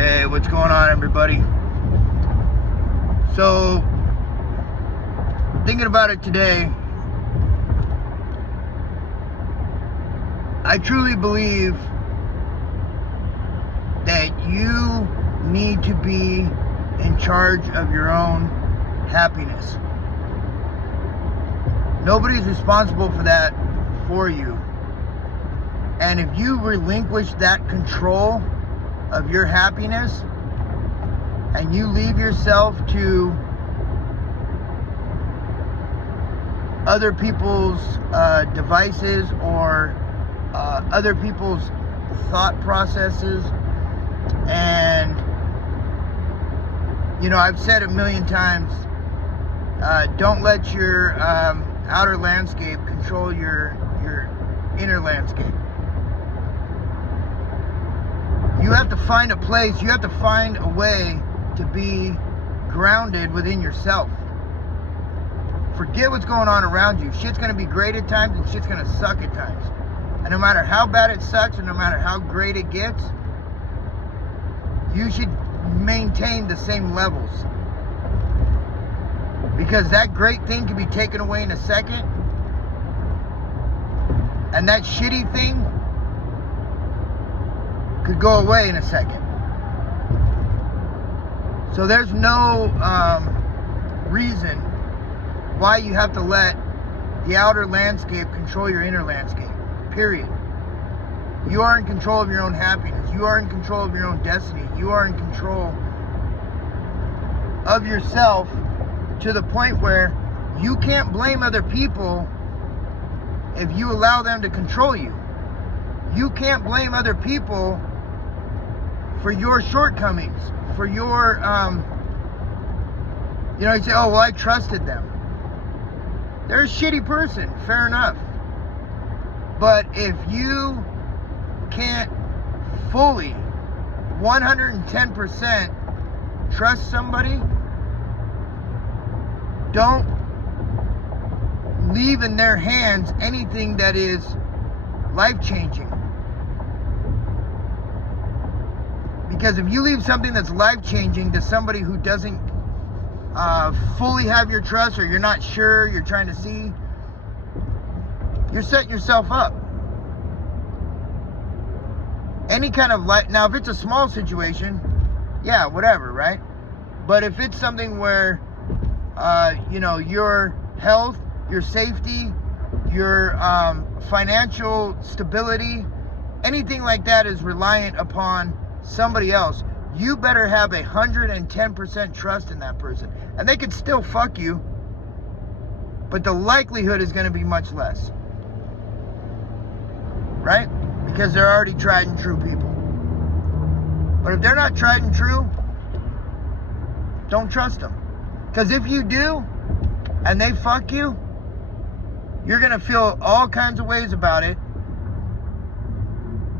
Hey, what's going on, everybody? So, thinking about it today, I truly believe that you need to be in charge of your own happiness. Nobody's responsible for that for you. And if you relinquish that control of your happiness and you leave yourself to other people's devices or other people's thought processes, and I've said a million times, don't let your outer landscape control your inner landscape. You have to find a place, you have to find a way to be grounded within yourself. Forget what's going on around you. Shit's gonna be great at times and shit's gonna suck at times. And no matter how bad it sucks and no matter how great it gets, you should maintain the same levels. Because that great thing can be taken away in a second. And that shitty thing could go away in a second. So there's no reason why you have to let the outer landscape control your inner landscape. Period. You are in control of your own happiness. You are in control of your own destiny. You are in control of yourself to the point where you can't blame other people if you allow them to control you. You can't blame other people for your shortcomings, for your, you say, oh, well, I trusted them. They're a shitty person, fair enough. But if you can't fully, 110% trust somebody, don't leave in their hands anything that is life-changing. Because if you leave something that's life-changing to somebody who doesn't fully have your trust, or you're not sure, you're trying to see, you're setting yourself up. Any kind of life, now if it's a small situation, yeah, whatever, right? But if it's something where, your health, your safety, your financial stability, anything like that is reliant upon somebody else, you better have 110% trust in that person. And they could still fuck you, but the likelihood is going to be much less. Right? Because they're already tried and true people. But if they're not tried and true, don't trust them. Because if you do, and they fuck you, you're going to feel all kinds of ways about it.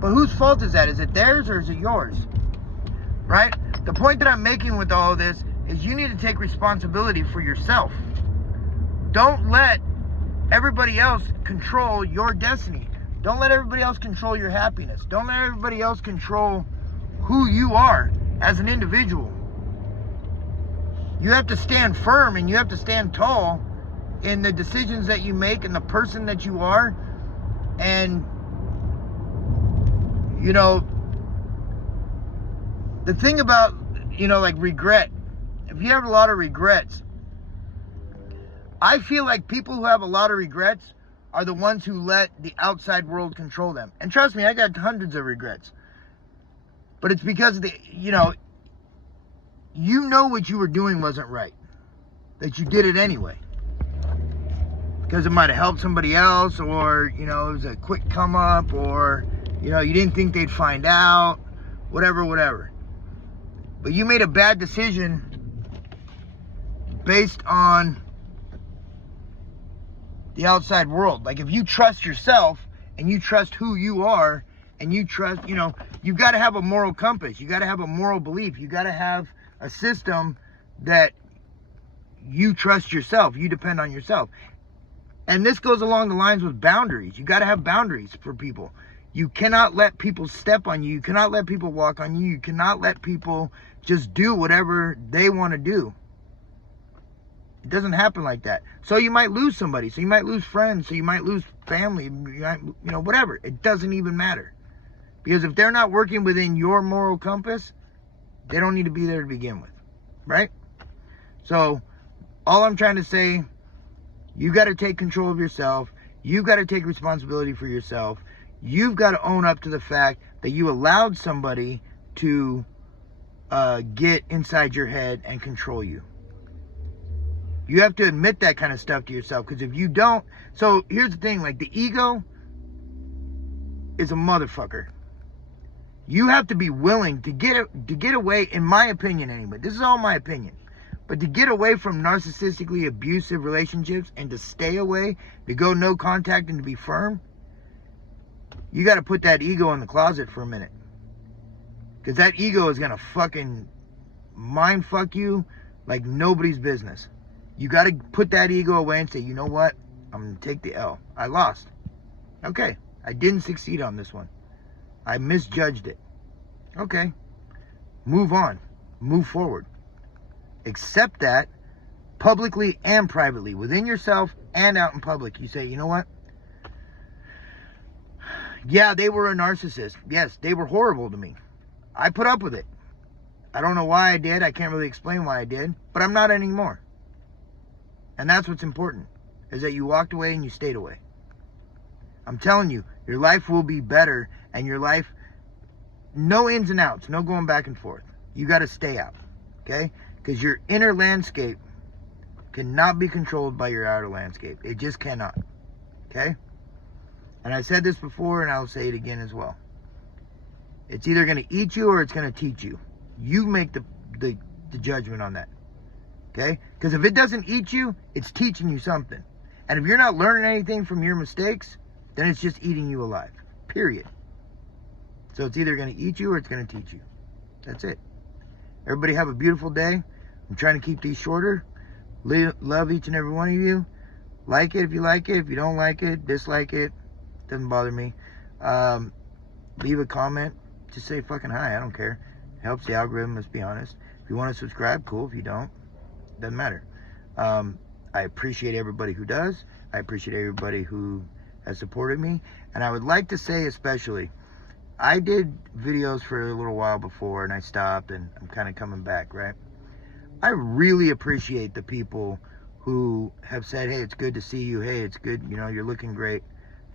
But whose fault is that? Is it theirs or is it yours? Right? The point that I'm making with all of this is you need to take responsibility for yourself. Don't let everybody else control your destiny. Don't let everybody else control your happiness. Don't let everybody else control who you are as an individual. You have to stand firm and you have to stand tall in the decisions that you make and the person that you are. And the thing about, like regret, if you have a lot of regrets, I feel like people who have a lot of regrets are the ones who let the outside world control them. And trust me, I got hundreds of regrets. But it's because you know what you were doing wasn't right. That you did it anyway. Because it might have helped somebody else, or, it was a quick come up, or, you didn't think they'd find out, whatever. But you made a bad decision based on the outside world. Like, if you trust yourself and you trust who you are and you trust, you've got to have a moral compass. You got to have a moral belief. You got to have a system that you trust yourself. You depend on yourself. And this goes along the lines with boundaries. You got to have boundaries for people. You cannot let people step on you. You cannot let people walk on you. You cannot let people just do whatever they want to do. It doesn't happen like that. So you might lose somebody. So you might lose friends. So you might lose family. You might, whatever. It doesn't even matter. Because if they're not working within your moral compass, they don't need to be there to begin with. Right? So all I'm trying to say, you got to take control of yourself. You've got to take responsibility for yourself. You've got to own up to the fact that you allowed somebody to get inside your head and control you. You have to admit that kind of stuff to yourself, because if you don't, so here's the thing, like the ego is a motherfucker. You have to be willing to get away, in my opinion anyway, this is all my opinion, but to get away from narcissistically abusive relationships and to stay away, to go no contact and to be firm, you got to put that ego in the closet for a minute. Because that ego is going to fucking mind fuck you like nobody's business. You got to put that ego away and say, you know what? I'm going to take the L. I lost. Okay. I didn't succeed on this one. I misjudged it. Okay. Move on. Move forward. Accept that publicly and privately. Within yourself and out in public. You say, you know what? Yeah, they were a narcissist. Yes, they were horrible to me. I put up with it. I don't know why I did. I can't really explain why I did. But I'm not anymore. And that's what's important, is that you walked away and you stayed away. I'm telling you, your life will be better, and your life, no ins and outs, no going back and forth. You got to stay out, okay? Because your inner landscape cannot be controlled by your outer landscape. It just cannot, okay? And I said this before, and I'll say it again as well. It's either going to eat you or it's going to teach you. You make the judgment on that. Okay? Because if it doesn't eat you, it's teaching you something. And if you're not learning anything from your mistakes, then it's just eating you alive. Period. So it's either going to eat you or it's going to teach you. That's it. Everybody have a beautiful day. I'm trying to keep these shorter. Love each and every one of you. Like it if you like it. If you don't like it, dislike it. Doesn't bother me. Leave a comment. Just say fucking hi. I don't care. It helps the algorithm, let's be honest. If you want to subscribe, cool. If you don't, doesn't matter. I appreciate everybody who does. I appreciate everybody who has supported me. And I would like to say especially, I did videos for a little while before and I stopped, and I'm kind of coming back, right? I really appreciate the people who have said, hey, it's good to see you. Hey, it's good, you're looking great.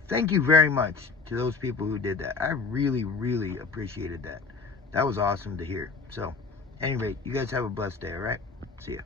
Thank you very much to those people who did that. I really, really appreciated that. That was awesome to hear. So, anyway, you guys have a blessed day, all right? See ya.